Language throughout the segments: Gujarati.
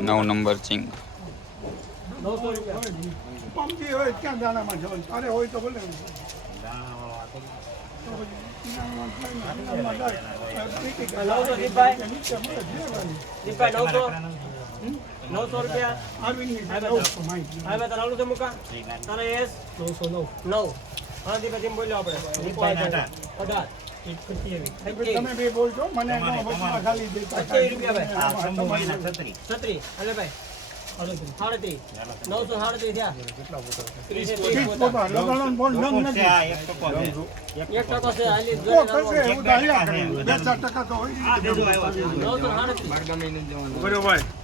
નવ નંબર ચિંગ. નવસો રૂપિયા તારે છે મુકા તારે એસ નવસો નવ નવ હા દીપા બોલ્યો આપણે અઢાર તમે બે બોલજો મને ખાલી છત્રી. છત્રી. અલે ભાઈ. નવસો સાડત્રીસ થયા. એક ટકો છે. એક ટકો છે. હાલી. નવસો સાડત્રીસ. બરોબર.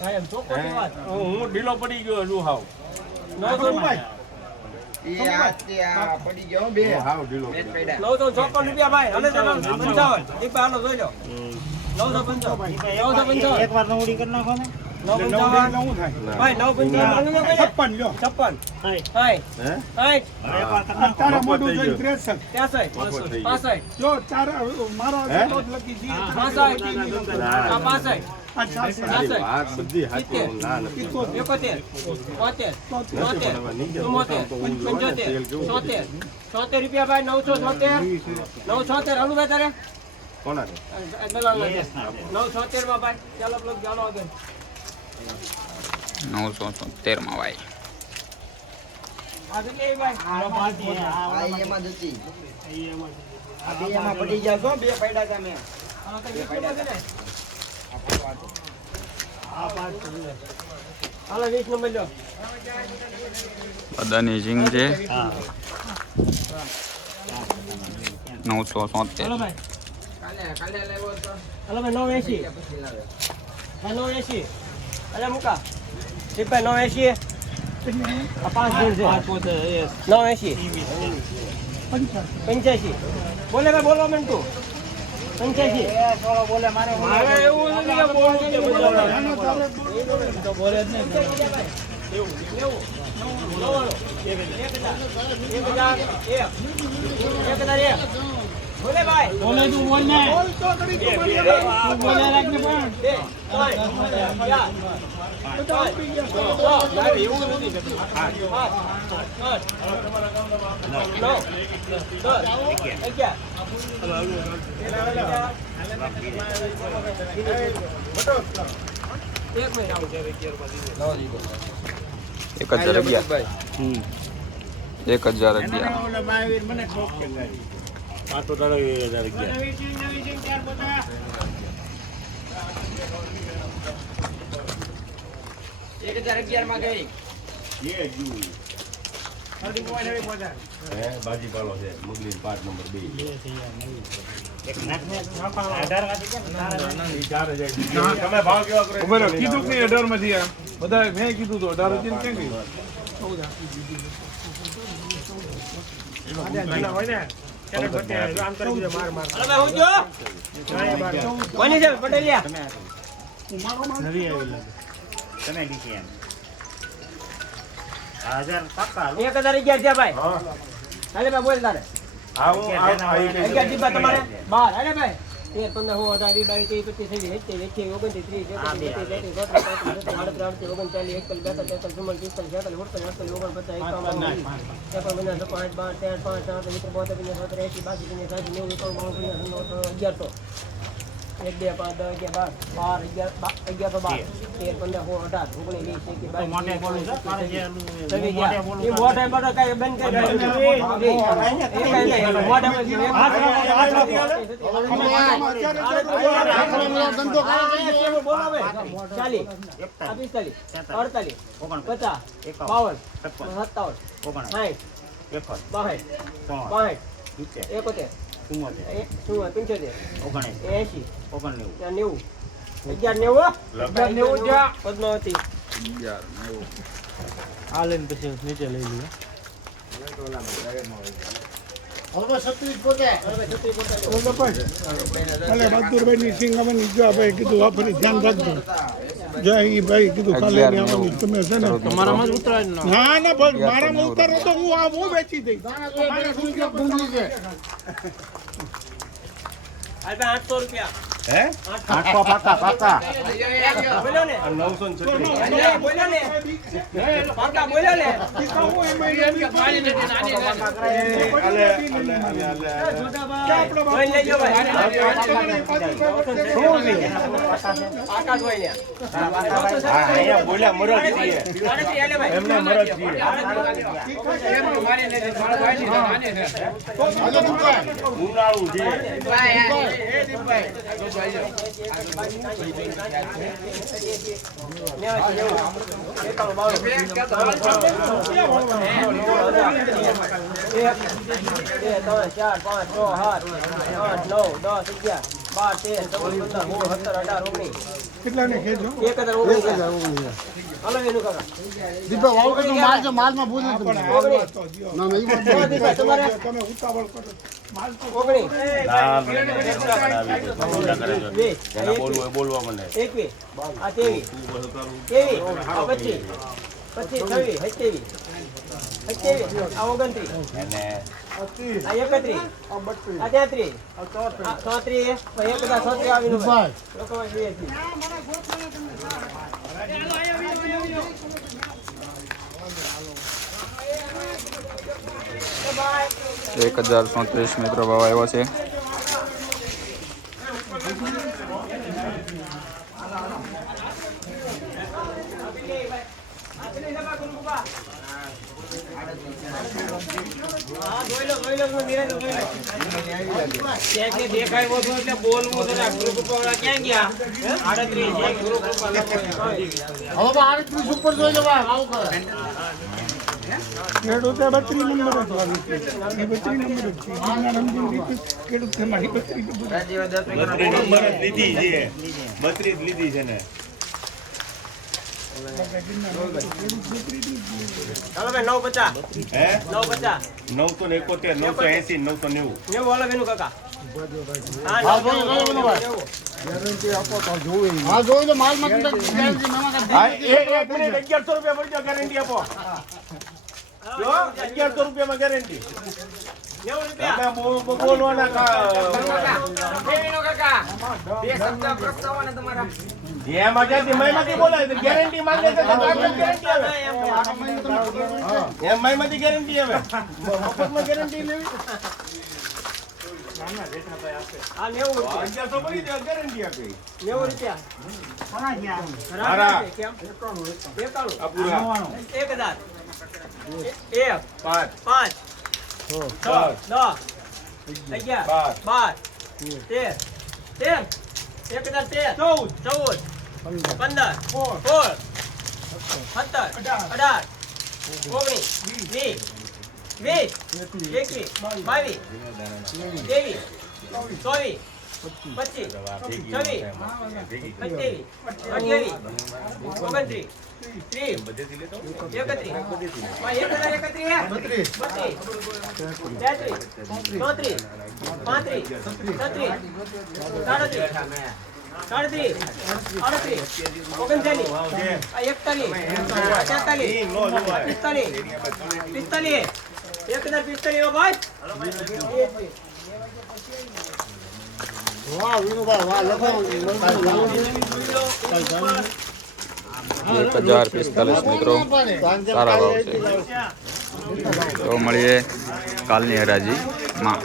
ને. ને નો ગયો ને છે ને નું ના, હા, ઢીલો પડી ગયો. છું હાવ નવસો રૂપિયા ભાઈ અને પંચાવન. એક ભાઈ હાલો જોઈ લો. નવસો પંચાવન નવસો પંચાવન. એક વાર નવડી કરી નાખો ને. છોતેર રૂપિયા ભાઈ નવસો છોતેર નવ છોતેર હલું ભાઈ તારે? દલાલ ના છે. નવ છોતેરમાં ભાઈ ચાલો ચાલો આગળ. નવસો સોતેરમાં ભાઈ. બધાની જીંગ છે. નવસો સોતેર નવ એસી. નવ એસી. અરે મુકા. દીપભાઈ નવ એસી પાંચ છે. નવ એસી પંચ્યાસી. બોલે ભાઈ બોલો મને પંચ્યાસી. બોલે મારે બોલે. એવું નથી કે બોલવું છે આનો તારે બોલે ભાઈ બોલે તું બોલ ને બોલ તો કરી તું ભાઈ. બોલે રાખને પણ બે ત્રણ ચાર બધા આપી ગયા. છ યાર એવું નથી થતું આઠ આઠ નવ દસ અગિયાર એક મિનિટ આવું એક હજાર અગિયાર એક હજાર અગિયાર ઓલે તો. એક હજાર અગિયારમાં ગઈ. ભાજીપાલો છે મુગલી પાર્ટ નંબર બે. એક નાખ ને અઢાર તમે ભાવ કેવા કરો કીધું કે અઢારમાંથી બધા મેં કીધું તો અઢાર હતી ક્યાં ગઈ? હલો ભાઈ હું જો? કોની છે તમે લીધી એમ. હજાર પાક્કા એક હજાર અગિયાર છે ભાઈ. હાલે ભાઈ બોલ તારે. આવું આવું અગિયાર તમારે. બાર હાલે ભાઈ. તેર પંદર સોળ અઢાર વીસ બાવીસ ત્રેવીસ પચીસ છવ્વીસ સત્યાવીસ અઠ્યાવીસ ઓગણત્રીસ ત્રીસ એકત્રીસ ઓગણચાલીસ એકતાલીસ બેતાલીસ તેતાલીસ ચુમ્માલીસ પિસ્તાલીસ છેતાલીસ સુડતાલીસ અડતાલીસ ઓગણપચાસ એકાવન બાવન છપ્પન આઠ બાર તેર પાંચ ચાર મિત્ર બોતેર પંચાવન છોતેર એંસી બાસી પંચાવન સાઠ નેવું એકાવન બાવન પંચાવન અગિયારસો એક બે પાંચ દસ અગિયાર બાર બાર અગિયાર બા- બાર તેર પંદર સોળ અઢાર ઓગણીસ વીસ એકવીસ બાવીસ કાંઈ બંધ કરી. ચાલીસ પિસ્તાલીસ અડતાલીસ પચાસ બાવન સત્તાવન સાહીઠ ત્રણ પાંઠ એકોતેર એંશી ઓગણનેવું નેવું અગિયાર નેવું નેવું પદ્માવતી આ લઈને પછી નીચે લઈ લઈએ ભલે બહાદુરભાઈ ની સિંગ આવવાની કીધું આ ફરી ધ્યાન રાખજો. જય ઈ ભાઈ કીધું કાલે આવવાની તમે છે ને તમારામાં જ ઉતરાય ના ના. બસ મારામાં ઉતારો તો હું આ હું વેચી રૂપિયા છે? આ આઠસો રૂપિયા. હે પાકા પાકા ને ને પાકા બોલ્યો ને અલે અલે અલે અલે ભાઈ લઈ જાઓ ભાઈ પાકા જ હોય ને હા અહીંયા બોલ્યા મરદ છીએ આડત્રીસ આલે ભાઈ. એમને મરદ છીએ ઉનાળું છે ચાર, પાંચ, છ, સાત, આઠ, નવ, દસ, અગિયાર, બાર, તેર, ચૌદ, પંદર, સોળ, સત્તર, અઢાર, ઓગણીસ. કેટલા ને એક હજાર. હાલો એનું કાકા. ના કરે છે. આ જેને બોલવું બોલવા મને એકવીસ. આ. ત્રેવીસ. આ પચીસ. પચીસ, છવ્વીસ, સત્યાવીસ. સત્યાવીસ. આ ઓગણત્રીસ. આ એકત્રીસ. આ તેત્રીસ. ચોત્રીસ. એક બધા ચોત્રીસ આવીને લોકો બેથી. એક હજાર ચોત્રીસ મિત્રો ભાવ આવ્યો છે. જોઈ લો, જોઈ લો, આવું નિરાંતે ખેડૂતે બત્રી. એના. નવસો ને એકોતેર નવસો એસી નવસો નેવું નેવું હાલો બેનું કાકા. ગેરંટી આપો જો અગિયારસો રૂપિયામાં ગેરંટી ગેરંટી માંગે છે તો આપણે ગેરંટી આવે. એમ ગેરંટી ગેરંટી લેવી. હા, નેવું રૂપિયા. અગિયારસો ભરી દો ગેરંટી આપે. નેવું રૂપિયા. મારા. કેમ? એકાણું. આ પૂરા. એક હજાર. એક, પાંચ. પાંચ, છ, દસ. અગિયાર, બાર. બાર, તેર, તેર, એક હજાર તેર, ચૌદ, ચૌદ, પંદર, સોળ, સત્તર, અઢાર, ઓગણીસ, વીસ, વીસ, એકવીસ, બાવીસ, ત્રેવીસ, ચોવીસ, પચીસ, છવ્વીસ, સત્યાવીસ, અઠ્યાવીસ, ઓગણત્રીસ, ત્રીસ, એકત્રીસ, ચોત્રીસ, પાંત્રીસ, છત્રીસ, સાડત્રીસ, સાડત્રીસ, આડત્રીસ, ઓગણચાલીસ, એકતાલીસ. પિસ્તાલીસ, પિસ્તાલીસ, એક હજાર પિસ્તાલીસ હો ભાઈ એક હજાર પિસ્તાલીસ મિત્રો સારા ભાવ છે તો મળીએ કાલની હરાજીમાં